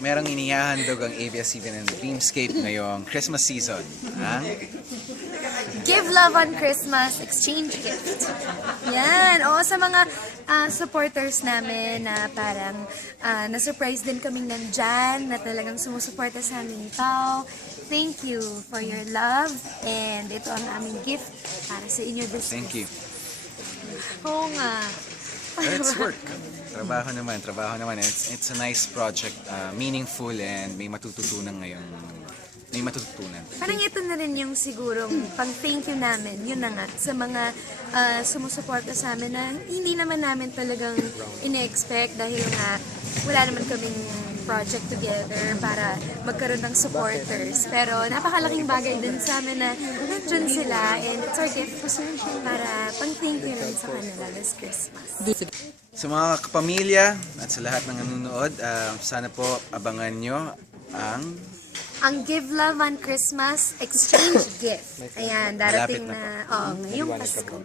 Merong inihahandog ang ABS-CBN and Dreamscape ngayong Christmas season. Ha? Give love on Christmas, exchange gift. Yan. Oo, sa mga supporters namin na parang na-surprise din kaming nandyan, na talagang sumusuporta sa aming tao. Thank you for your love and ito ang aming gift para sa inyo this Thank you. Oo nga. It's work. Trabaho naman. It's a nice project, meaningful, and may matututunan ngayong Parang ito na rin yung sigurong pang-thank you namin, yun na nga, sa mga sumusuporta sa amin na hindi naman namin talagang ine-expect dahil nga wala naman kaming project together para magkaroon ng supporters. Pero napakalaking bagay din sa amin na nandiyan sila and it's our gift para pang-thank you rin sa kanila this Christmas. Sa mga kapamilya at sa lahat ng nanonood, sana po abangan nyo ang Give Love on Christmas Exchange Gift. Ayan, darating Malapit na, ngayong Pasko.